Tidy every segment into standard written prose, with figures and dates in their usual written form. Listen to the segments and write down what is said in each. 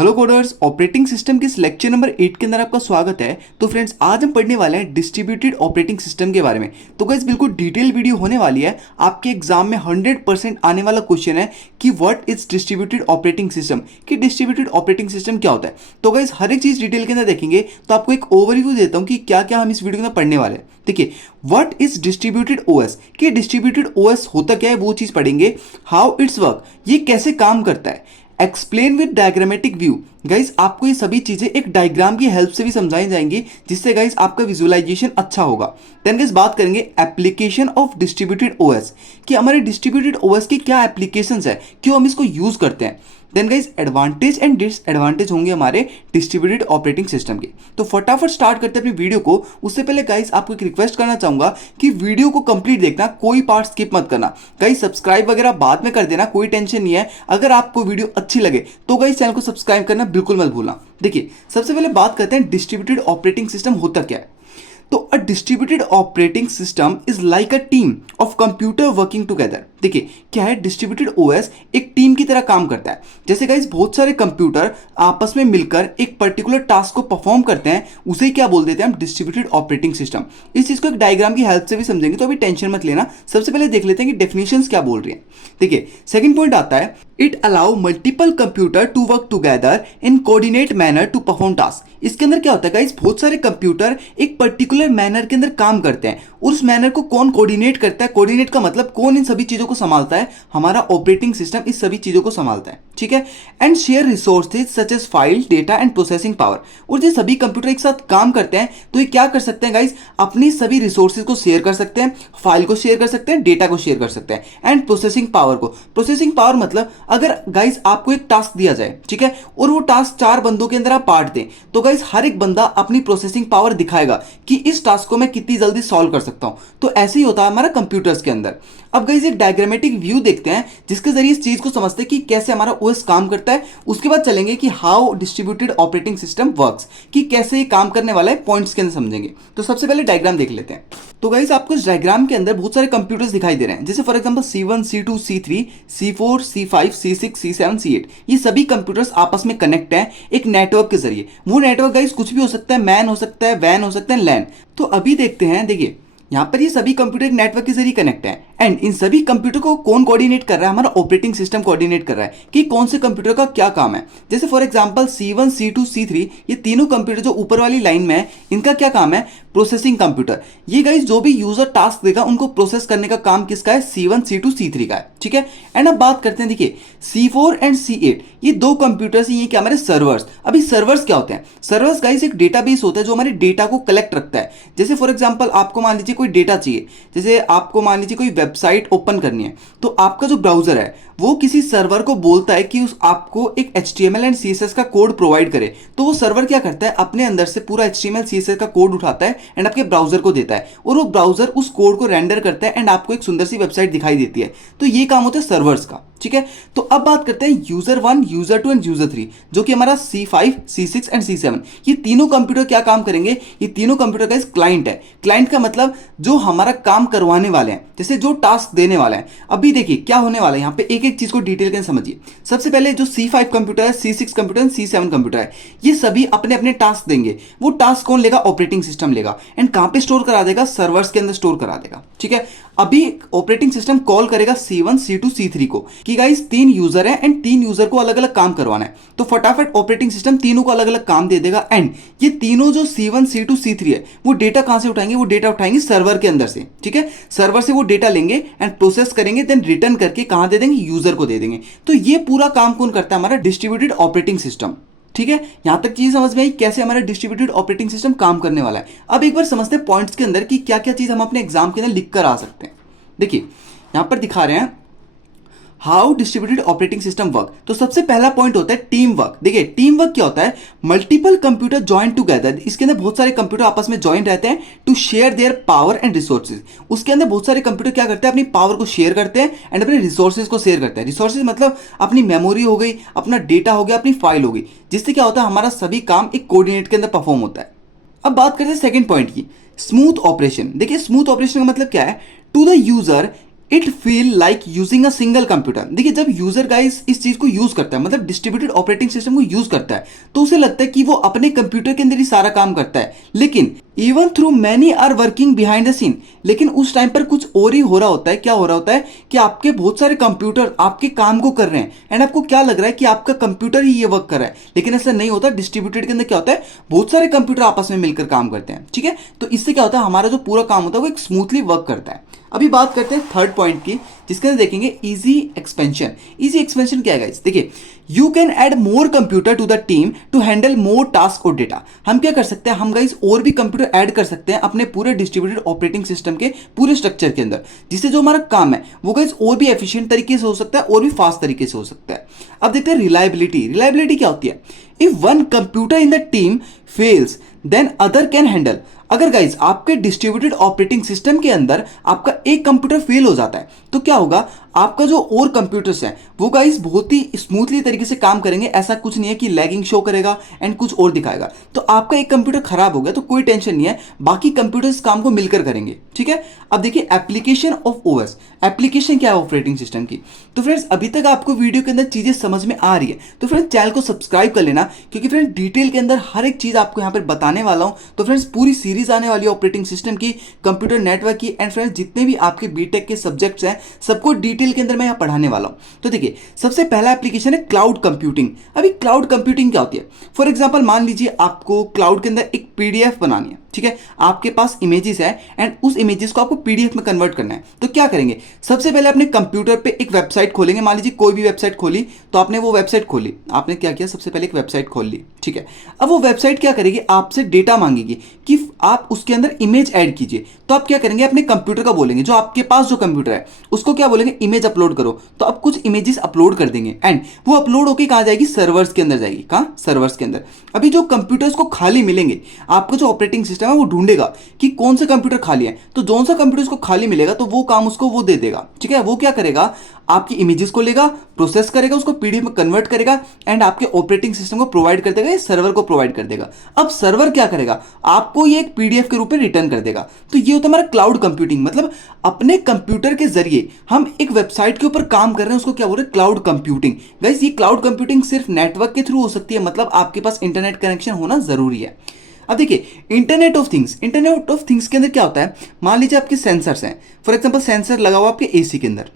Hello coders, operating system के इस lecture number 8 के अंदर आपका स्वागत है। तो फ्रेंड्स, आज हम पढ़ने वाले हैं डिस्ट्रीब्यूटेड ऑपरेटिंग सिस्टम के बारे में। तो गाइस, बिल्कुल डिटेल वीडियो होने वाली है। आपके एग्जाम में 100% आने वाला क्वेश्चन है कि what is distributed operating system, कि डिस्ट्रीब्यूटेड ऑपरेटिंग सिस्टम क्या होता है। तो गाइस, हर एक चीज डिटेल के अंदर देखेंगे। तो आपको एक ओवरव्यू देता हूँ कि क्या क्या हम इस वीडियो के अंदर पढ़ने वाले हैं। देखिए, व्हाट इज डिस्ट्रीब्यूटेड ओएस, कि डिस्ट्रीब्यूटेड ओएस होता क्या है वो चीज पढ़ेंगे। हाउ इट्स वर्क, ये कैसे काम करता है। Explain with diagrammatic view, guys आपको ये सभी चीजें एक डायग्राम की हेल्प से भी समझाई जाएंगी, जिससे गाइस आपका विजुअलाइजेशन अच्छा होगा। देन गाइस बात करेंगे एप्लीकेशन ऑफ डिस्ट्रीब्यूटेड ओएस, कि हमारे डिस्ट्रीब्यूटेड ओएस की क्या एप्लीकेशंस है, क्यों हम इसको यूज करते हैं। Then guys advantage and disadvantage होंगे हमारे डिस्ट्रीब्यूटेड ऑपरेटिंग सिस्टम के। तो फटाफट स्टार्ट करते हैं अपनी वीडियो को। उससे पहले गाइस आपको एक रिक्वेस्ट करना चाहूंगा कि वीडियो को कंप्लीट देखना, कोई पार्ट स्किप मत करना। गाइस सब्सक्राइब वगैरह बाद में कर देना, कोई टेंशन नहीं है। अगर आपको वीडियो अच्छी लगे तो गाइस चैनल को सब्सक्राइब करना बिल्कुल मत भूलना। देखिए, सबसे पहले बात करते हैं डिस्ट्रीब्यूटेड ऑपरेटिंग सिस्टम होता क्या है। तो a distributed operating system is like a team of computer working together. देखिए, क्या है डिस्ट्रीब्यूटेड ओएस, एक टीम की तरह काम करता है। जैसे गाइस बहुत सारे कंप्यूटर आपस में मिलकर एक पर्टिकुलर टास्क को परफॉर्म करते हैं, उसे क्या बोल देते हैं हम, डिस्ट्रीब्यूटेड ऑपरेटिंग सिस्टम। इस चीज को एक डायग्राम की हेल्प से भी समझेंगे, तो अभी टेंशन मत लेना। सबसे पहले देख लेते हैं कि डेफिनेशंस क्या बोल रही है। देखिए, सेकंड पॉइंट आता है, it allow multiple computer to work together in coordinate manner to perform task. इसके अंदर क्या होता है गाइस, बहुत सारे कंप्यूटर एक पर्टिकुलर मैनर के अंदर काम करते हैं, और उस मैनर को कौन कोऑर्डिनेट करता है। कोऑर्डिनेट का मतलब कौन इन सभी चीजों को संभालता है, हमारा ऑपरेटिंग सिस्टम इस सभी चीजों को संभालता है, ठीक है। And share resources such as file, data and processing power. और जो सभी कंप्यूटर एक साथ काम करते हैं तो ये क्या कर सकते हैं गाइस, अपनी सभी रिसोर्सेज को शेयर कर सकते हैं, फाइल को शेयर कर सकते हैं, डेटा को शेयर कर सकते हैं, एंड प्रोसेसिंग पावर को। प्रोसेसिंग पावर मतलब अगर गाइस आपको एक टास्क दिया जाए, ठीक है, और वो टास्क 4 बंदों के अंदर आप बांट दें, तो गाइस हर एक बंदा अपनी प्रोसेसिंग पावर दिखाएगा कि इस टास्क को मैं कितनी जल्दी सॉल्व कर सकता हूं। तो ऐसे ही होता है हमारा कंप्यूटर्स के अंदर। अब गाइस एक डायग्रामेटिक व्यू देखते हैं, जिसके जरिए इस चीज को समझते हैं कि कैसे हमारा ओएस काम करता है। उसके बाद चलेंगे कि how distributed operating system works, कि कैसे ये काम करने वाला है, पॉइंट्स के अंदर समझेंगे। तो सबसे पहले डायग्राम देख लेते हैं। तो गाइस आपको इस डायग्राम के अंदर बहुत सारे कंप्यूटर्स दिखाई दे रहे हैं, जैसे for example C1, C2, C3, C4, C5, C6, C7, C8। ये सभी कंप्यूटर्स आपस में कनेक्ट हैं एक नेटवर्क के जरिए। वो नेटवर्क गाइस कुछ भी हो सकता है, मैन हो सकता है, वैन हो सकता है, लैन। तो अभी देखते हैं, देखिए यहां पर ये सभी कंप्यूटर एक नेटवर्क के जरिए कनेक्ट है, एंड इन सभी कंप्यूटर को कौन कोऑर्डिनेट कर रहा है, हमारा ऑपरेटिंग सिस्टम कोऑर्डिनेट कर रहा है कि कौन से कंप्यूटर का क्या काम है। जैसे for example C1, C2, C3, ये तीनों कंप्यूटर जो ऊपर वाली लाइन में है, इनका क्या काम है, प्रोसेसिंग कंप्यूटर। ये गाइस जो भी यूजर टास्क देगा उनको प्रोसेस करने का काम किसका है, C1, C2, C3 का है, ठीक है। एंड अब बात करते हैं, देखिए C4 एंड C8, ये दो कंप्यूटर्स, ये क्या हमारे सर्वर्स। अभी सर्वर्स क्या होते हैं, सर्वर्स गाइस एक डेटाबेस होता है जो हमारे डेटा को कलेक्ट रखता है। जैसे फॉर एग्जांपल आपको मान लीजिए कोई डेटा चाहिए, जैसे आपको मान लीजिए कोई वेबसाइट ओपन करनी है, तो आपका जो ब्राउजर है वो किसी सर्वर को बोलता है कि उस आपको एक HTML एंड CSS का कोड प्रोवाइड करे। तो वो सर्वर क्या करता है, अपने अंदर से पूरा HTML CSS का कोड उठाता है एंड आपके ब्राउजर को देता है, और वो ब्राउजर उस कोड को रेंडर करता है एंड आपको एक सुंदर सी वेबसाइट दिखाई देती है। तो ये काम होता है सर्वर्स का, ठीक है। तो अब बात करते हैं यूजर 1, यूजर 2 एंड यूजर 3, जो कि हमारा C5, C6 एंड C7। ये तीनों कंप्यूटर क्या काम करेंगे, ये तीनों कंप्यूटर का क्लाइंट है। क्लाइंट का मतलब जो हमारा काम करवाने वाले हैं, जैसे जो टास्क देने वाले हैं। अभी देखिए क्या होने वाला है, यहाँ पे एक एक चीज को डिटेल के समझिए। सबसे पहले जो C5 कंप्यूटर है, C6 computer and C7 computer है, ये सभी अपने अपने टास्क देंगे। वो टास्क कौन लेगा, ऑपरेटिंग सिस्टम लेगा, एंड कहां पे स्टोर करा देगा, सर्वर्स के अंदर स्टोर करा देगा, ठीक है। अभी ऑपरेटिंग सिस्टम कॉल करेगा C1, C2, C3 को कि गाइस 3 यूजर है एंड 3 यूजर को अलग अलग काम करवाना है। तो फटाफट ऑपरेटिंग सिस्टम तीनों को अलग अलग काम दे देगा, एंड ये तीनों जो C1, C2, C3 है, वो डेटा कहां से उठाएंगे, वो डेटा उठाएंगे सर्वर के अंदर से, ठीक है। सर्वर से वो डेटा लेंगे एंड प्रोसेस करेंगे, देन रिटर्न करके कहां दे देंगे, यूजर को दे देंगे। तो ये पूरा काम कौन करता है, हमारा डिस्ट्रीब्यूटेड ऑपरेटिंग सिस्टम, ठीक है। यहां तक चीज समझ में आई कैसे हमारा डिस्ट्रीब्यूटेड ऑपरेटिंग सिस्टम काम करने वाला है। अब एक बार समझते हैं पॉइंट्स के अंदर कि क्या क्या चीज हम अपने एग्जाम के अंदर लिख कर आ सकते हैं। देखिए यहां पर दिखा रहे हैं how distributed operating system work. तो सबसे पहला पॉइंट होता है टीम वर्क। देखिए टीम वर्क क्या होता है, मल्टीपल कंप्यूटर ज्वाइन टुगेदर। इसके अंदर बहुत सारे कंप्यूटर आपस में ज्वाइन रहते हैं to share their power and resources. उसके अंदर बहुत सारे कंप्यूटर क्या करते हैं, अपनी पावर को शेयर करते हैं एंड अपने रिसोर्सेज को शेयर करते हैं। रिसोर्सेज मतलब अपनी मेमोरी हो गई, अपना डेटा हो गया, अपनी फाइल हो गई, जिससे क्या होता है हमारा सभी काम एक कोऑर्डिनेट के अंदर परफॉर्म होता है। अब बात करते हैं सेकंड पॉइंट की, स्मूथ ऑपरेशन। देखिए स्मूथ ऑपरेशन का मतलब क्या है, to the user it feel like using a single computer. देखिए जब यूजर गाइस इस चीज को यूज करता है, मतलब डिस्ट्रीब्यूटेड ऑपरेटिंग सिस्टम को यूज करता है, तो उसे लगता है कि वो अपने कंप्यूटर के अंदर ही सारा काम करता है। लेकिन even through many are working behind the scene, लेकिन उस टाइम पर कुछ और ही हो रहा होता है। क्या हो रहा होता है कि आपके बहुत सारे कंप्यूटर आपके काम को कर रहे हैं एंड आपको क्या लग रहा है कि आपका कंप्यूटर ही ये वर्क कर रहा है, लेकिन ऐसा नहीं होता। डिस्ट्रीब्यूटेड के अंदर क्या होता है, बहुत सारे कंप्यूटर आपस में मिलकर काम करते हैं, ठीक है। तो इससे क्या होता है, हमारा जो पूरा काम होता है वो एक स्मूथली वर्क करता है। अभी बात करते हैं थर्ड पॉइंट की, जिसके अंदर देखेंगे इजी एक्सपेंशन। इजी एक्सपेंशन क्या है गाइस, देखिए you can add more computer to the team to handle more task और डेटा। हम क्या कर सकते हैं, हम गाइस और भी कंप्यूटर ऐड कर सकते हैं अपने पूरे डिस्ट्रीब्यूटेड ऑपरेटिंग सिस्टम के पूरे स्ट्रक्चर के अंदर, जिससे जो हमारा काम है वो गाइस और भी एफिशिएंट तरीके से हो सकता है और भी फास्ट तरीके से हो सकता है। अब देखते हैं रिलायबिलिटी। रिलायबिलिटी क्या होती है, if one computer in the team fails then other can handle. अगर गाइज आपके डिस्ट्रीब्यूटेड ऑपरेटिंग सिस्टम के अंदर आपका एक कंप्यूटर फेल हो जाता है, तो क्या होगा, आपका जो और कंप्यूटर्स हैं वो गाइज बहुत ही स्मूथली तरीके से काम करेंगे। ऐसा कुछ नहीं है कि लैगिंग शो करेगा एंड कुछ और दिखाएगा। तो आपका एक कंप्यूटर खराब हो गया तो कोई टेंशन नहीं है, बाकी कंप्यूटर्स काम को मिलकर करेंगे, ठीक है। अब देखिए एप्लीकेशन ऑफ ओएस। एप्लीकेशन क्या है ऑपरेटिंग सिस्टम की। तो फ्रेंड्स अभी तक आपको वीडियो के अंदर चीजें समझ में आ रही है, तो फ्रेंड्स चैनल को सब्सक्राइब कर लेना, क्योंकि फ्रेंड्स डिटेल के अंदर हर एक चीज आपको यहाँ पर बताने वाला हूँ। तो फ्रेंड्स पूरी सीरीज आने वाली है ऑपरेटिंग सिस्टम की, कंप्यूटर नेटवर्क की, एंड फ्रेंड्स जितने भी आपके बीटेक के सब्जेक्ट्स हैं सबको डिटेल के अंदर मैं यहाँ पढ़ाने वाला हूँ। तो देखिए सबसे पहला एप्लीकेशन है क्लाउड कंप्यूटिंग। अभी क्लाउड कंप्यूटिंग क्या होती है, फॉर एग्जांपल मान लीजिए आपको क्लाउड के अंदर एक पीडीएफ बनानी है, ठीक है। आपके पास इमेजेस है एंड उस इमेजेस को आपको पीडीएफ में कन्वर्ट करना है। तो क्या करेंगे, सबसे पहले अपने कंप्यूटर पे एक वेबसाइट खोलेंगे। मान लीजिए कोई भी वेबसाइट खोली, तो आपने वो वेबसाइट खोली, आपने क्या किया, सबसे पहले एक वेबसाइट खोल ली, ठीक है। अब वो वेबसाइट क्या करेगी, आपसे डेटा मांगेगी कि आप उसके अंदर इमेज ऐड कीजिए। तो आप क्या करेंगे, अपने कंप्यूटर का बोलेंगे, जो आपके पास जो कंप्यूटर है उसको क्या बोलेंगे, इमेज अपलोड करो। तो अब कुछ इमेजेस अपलोड कर देंगे एंड वो अपलोड होकर कहाँ जाएगी, सर्वर्स के अंदर जाएगी। कहाँ, सर्वर्स के अंदर। अभी जो कंप्यूटर्स को खाली मिलेंगे, आपका जो ऑपरेटिंग सिस्टम है वो ढूंढेगा कि कौन से कंप्यूटर खाली है। तो जो सा कंप्यूटर को खाली मिलेगा तो वो काम उसको वो दे देगा, ठीक है। वो क्या करेगा, आपकी इमेजेस को लेगा, प्रोसेस करेगा, उसको पीडीएफ में कन्वर्ट करेगा एंड आपके ऑपरेटिंग सिस्टम को प्रोवाइड कर देगा, सर्वर को प्रोवाइड कर देगा। अब सर्वर क्या करेगा, आपको ये एक पीडीएफ के रूप में रिटर्न कर देगा। तो ये होता है हमारा क्लाउड कंप्यूटिंग। मतलब अपने कंप्यूटर के जरिए हम एक वेबसाइट के ऊपर काम कर रहे हैं, उसको क्या बोल रहे हैं, क्लाउड कंप्यूटिंग। गाइस ये क्लाउड कंप्यूटिंग सिर्फ नेटवर्क के थ्रू हो सकती है, मतलब आपके पास इंटरनेट कनेक्शन होना जरूरी है। अब देखिए internet of things. Internet of things के अंदर क्या होता है, मान लीजिए आपके सेंसर्स हैं, फॉर एग्जांपल सेंसर लगा हुआ आपके एसी के अंदर,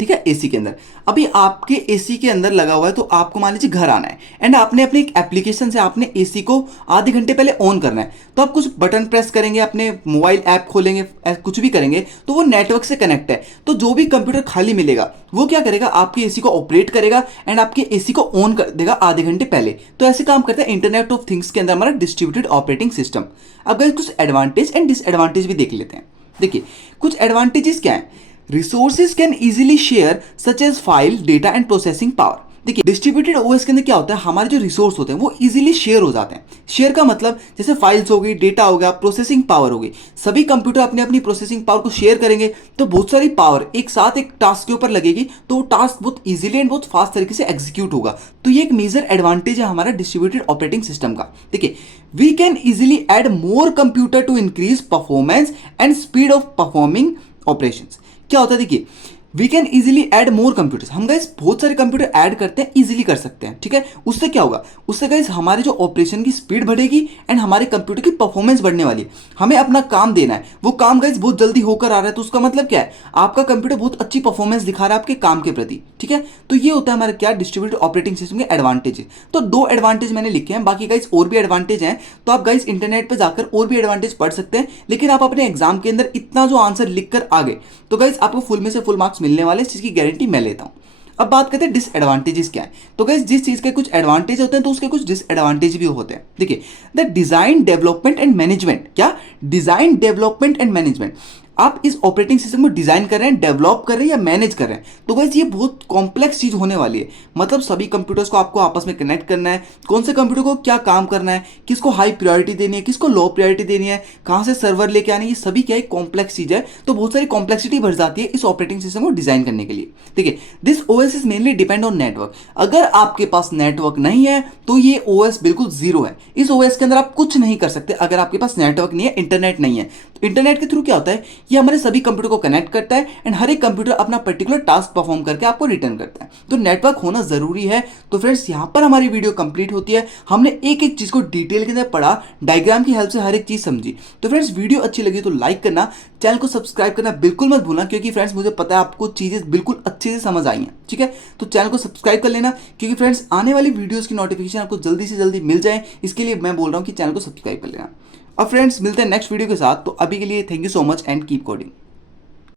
ठीक है, एसी के अंदर। अभी आपके एसी के अंदर लगा हुआ है, तो आपको मान लीजिए घर आना है एंड आपने अपने एक एप्लीकेशन से आपने एसी को आधे घंटे पहले ऑन करना है। तो आप कुछ बटन प्रेस करेंगे, अपने मोबाइल ऐप खोलेंगे, कुछ भी करेंगे, तो वो नेटवर्क से कनेक्ट है। तो जो भी कंप्यूटर खाली मिलेगा वो क्या करेगा, आपके एसी को ऑपरेट करेगा एंड आपके एसी को ऑन कर देगा आधे घंटे पहले। तो ऐसे काम करता है इंटरनेट ऑफ थिंग्स के अंदर हमारा डिस्ट्रीब्यूटेड ऑपरेटिंग सिस्टम। अब गाइस कुछ एडवांटेज एंड डिसएडवांटेज भी देख लेते हैं। देखिए कुछ एडवांटेजेस क्या है, resources can easily share such as file, data and processing power. देखिए डिस्ट्रीब्यूटेड ओएस के अंदर क्या होता है, हमारे जो रिसोर्स होते हैं वो इजीली शेयर हो जाते हैं। शेयर का मतलब जैसे फाइल्स हो गई, डेटा हो गया, प्रोसेसिंग पावर हो गई। सभी कंप्यूटर अपने अपनी प्रोसेसिंग पावर को शेयर करेंगे, तो बहुत सारी पावर एक साथ एक टास्क के ऊपर लगेगी, तो वो टास्क बहुत इजीली एंड बहुत फास्ट तरीके से एग्जीक्यूट होगा। तो ये एक मेजर एडवांटेज है हमारा डिस्ट्रीब्यूटेड ऑपरेटिंग सिस्टम का। देखिए we can easily add more computer to increase performance and speed of performing operations. क्या होता है, देखिए we can easily add more computers. हम गाइस बहुत सारे कंप्यूटर ऐड करते हैं, इजीली कर सकते हैं, ठीक है। उससे क्या होगा, उससे गाइस हमारे जो ऑपरेशन की स्पीड बढ़ेगी एंड हमारे कंप्यूटर की परफॉर्मेंस बढ़ने वाली है। हमें अपना काम देना है, वो काम गाइस बहुत जल्दी होकर आ रहा है, तो उसका मतलब क्या है, आपका कंप्यूटर बहुत अच्छी परफॉर्मेंस दिखा रहा है आपके काम के प्रति, ठीक है। तो ये होता है हमारा क्या, डिस्ट्रीब्यूटेड ऑपरेटिंग सिस्टम के एडवांटेज। तो 2 एडवांटेज मैंने लिखे हैं, बाकी गाइस और भी एडवांटेज हैं, तो आप गाइस इंटरनेट पर जाकर और भी एडवांटेज पढ़ सकते हैं। लेकिन आप अपने एग्जाम के अंदर इतना जो आंसर लिख कर आ गए, तो गाइस आपको फुल में से फुल मार्क्स मिलने वाले, इस चीज की गारंटी मैं लेता हूं। अब बात करते हैं डिसएडवांटेजेस क्या है। तो गाइस जिस चीज के कुछ एडवांटेज होते हैं तो उसके कुछ डिसएडवांटेज भी होते हैं। देखिए the design development and management. क्या, डिजाइन डेवलपमेंट एंड मैनेजमेंट। आप इस ऑपरेटिंग सिस्टम को डिजाइन कर रहे हैं, डेवलप कर रहे हैं या मैनेज कर रहे हैं, तो गाइस ये बहुत कॉम्प्लेक्स चीज होने वाली है। मतलब सभी कंप्यूटर्स को आपको आपस में कनेक्ट करना है, कौन से कंप्यूटर को क्या काम करना है, किसको हाई प्रायोरिटी देनी है, किसको लो प्रायोरिटी देनी है, कहां से सर्वर लेके आनी है, ये सभी क्या एक कॉम्प्लेक्स चीज है। तो बहुत सारी कॉम्प्लेक्सिटी बढ़ जाती है इस ऑपरेटिंग सिस्टम को डिजाइन करने के लिए। देखिए this OS is mainly depend on network. अगर आपके पास नेटवर्क नहीं है तो ये ओएस बिल्कुल जीरो है। इस ओएस के अंदर आप कुछ नहीं कर सकते अगर आपके पास नेटवर्क नहीं है, इंटरनेट नहीं है। तो इंटरनेट के थ्रू क्या होता है, ये हमारे सभी कंप्यूटर को कनेक्ट करता है एंड हर एक कंप्यूटर अपना पर्टिकुलर टास्क परफॉर्म करके आपको रिटर्न करता है। तो नेटवर्क होना जरूरी है। तो फ्रेंड्स यहाँ पर हमारी वीडियो कंप्लीट होती है। हमने एक एक चीज को डिटेल के अंदर पढ़ा, डायग्राम की हेल्प से हर एक चीज समझी। तो फ्रेंड्स वीडियो अच्छी लगी तो लाइक करना, चैनल को सब्सक्राइब करना बिल्कुल मत भूलना, क्योंकि फ्रेंड्स मुझे पता है आपको चीजें बिल्कुल अच्छे से समझ आई हैं। ठीक है, तो चैनल को सब्सक्राइब कर लेना, क्योंकि फ्रेंड्स आने वाली वीडियोस की नोटिफिकेशन आपको जल्दी से जल्दी मिल जाए, इसके लिए मैं बोल रहा हूँ कि चैनल को सब्सक्राइब कर लेना। अब फ्रेंड्स मिलते हैं नेक्स्ट वीडियो के साथ, तो अभी के लिए thank you so much and keep coding.